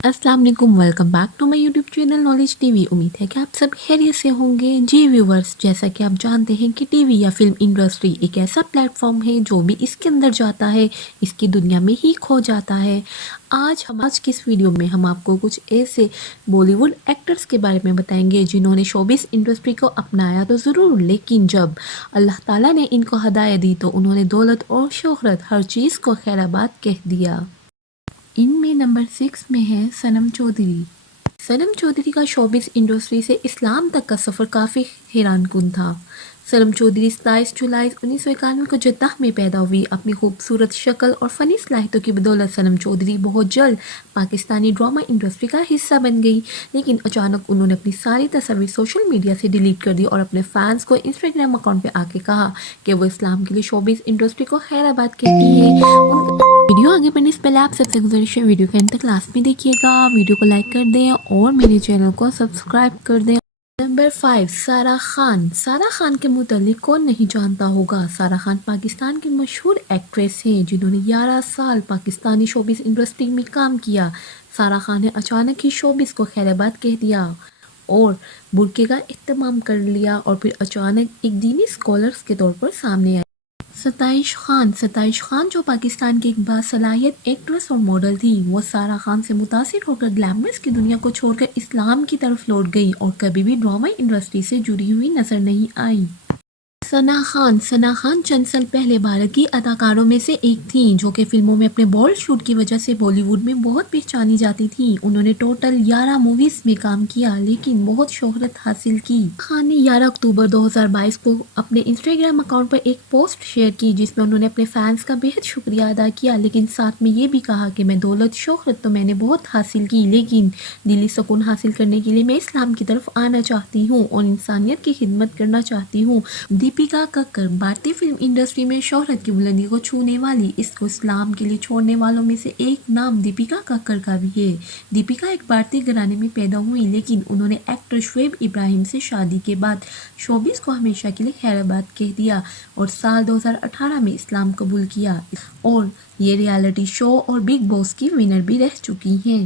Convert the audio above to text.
अस्सलाम वालेकुम, welcome back to my YouTube channel Knowledge TV. उम्मीद है कि आप सब खैरियत से होंगे। जी व्यूवर्स, जैसा कि आप जानते हैं कि टीवी या फिल्म इंडस्ट्री एक ऐसा प्लेटफॉर्म है जो भी इसके अंदर जाता है इसकी दुनिया में ही खो जाता है। आज की इस वीडियो में हम आपको कुछ ऐसे बॉलीवुड एक्टर्स के बारे में बताएंगे जिन्होंने शोबिस इंडस्ट्री को अपनाया तो ज़रूर, लेकिन जब अल्लाह ताला ने इनको हदायत दी तो उन्होंने दौलत और शोहरत हर चीज़ को खैराबाद कह दिया। इनमें नंबर 6 में है सनम चौधरी। सनम चौधरी का शोबिस इंडस्ट्री से इस्लाम तक का सफ़र काफ़ी हैरानकुन था। सनम चौधरी 27 जुलाई 1991 को जद्दाह में पैदा हुई। अपनी खूबसूरत शक्ल और फ़नी सलाहियतों की बदौलत सनम चौधरी बहुत जल्द पाकिस्तानी ड्रामा इंडस्ट्री का हिस्सा बन गई, लेकिन अचानक उन्होंने अपनी सारी तस्वीर सोशल मीडिया से डिलीट कर दी और अपने फैंस को इंस्टाग्राम अकाउंट पे आके कहा कि वो इस्लाम के लिए शोबिस इंडस्ट्री को खैराबाद कहती है। वीडियो आगे बढ़ने से पहले आप सबसे गुजारिश है वीडियो के अंत तक लास्ट में देखिएगा, वीडियो को लाइक कर दें और मेरे चैनल को सब्सक्राइब कर दें। नंबर 5, सारा खान। सारा खान के मुतालिक कौन नहीं जानता होगा। सारा खान पाकिस्तान की मशहूर एक्ट्रेस हैं जिन्होंने 11 साल पाकिस्तानी शोबिस इंडस्ट्री में काम किया। सारा खान ने अचानक ही शोबिस को खैराबाद कह दिया और बुर्के का इत्तमाम कर लिया और फिर अचानक एक दीनी स्कॉलर्स के तौर पर सामने आए। सताइश खान जो पाकिस्तान की एक बासलाहियत एक्ट्रेस और मॉडल थी, वो सारा खान से मुतासिर होकर ग्लैमरस की दुनिया को छोड़कर इस्लाम की तरफ लौट गई और कभी भी ड्रामा इंडस्ट्री से जुड़ी हुई नजर नहीं आई। सना खान चंद साल पहले भारत की अदाकारों में से एक थी जो कि फिल्मों में अपने बोल्ड शूट की वजह से बॉलीवुड में बहुत पहचानी जाती थी। उन्होंने टोटल 11 मूवीज में काम किया लेकिन बहुत शोहरत हासिल की। खान ने 11 अक्टूबर 2022 को अपने इंस्टाग्राम अकाउंट पर एक पोस्ट शेयर की जिसमें उन्होंने अपने फैंस का बेहद शुक्रिया अदा किया, लेकिन साथ में ये भी कहा कि मैं दौलत शोहरत तो मैंने बहुत हासिल की, लेकिन दिली सुकून हासिल करने के लिए मैं इस्लाम की तरफ आना चाहती हूँ और इंसानियत की खिदमत करना चाहती हूँ। दीपिका कक्कर भारतीय फिल्म इंडस्ट्री में शोहरत की बुलंदी को छूने वाली, इसको इस्लाम के लिए छोड़ने वालों में से एक नाम दीपिका कक्कर का भी है। दीपिका एक भारतीय घराने में पैदा हुई, लेकिन उन्होंने एक्टर शुएब इब्राहिम से शादी के बाद शोबिस को हमेशा के लिए खैराबाद कह दिया और साल 2018 में इस्लाम कबूल किया और ये रियलिटी शो और बिग बॉस की विनर भी रह चुकी हैं।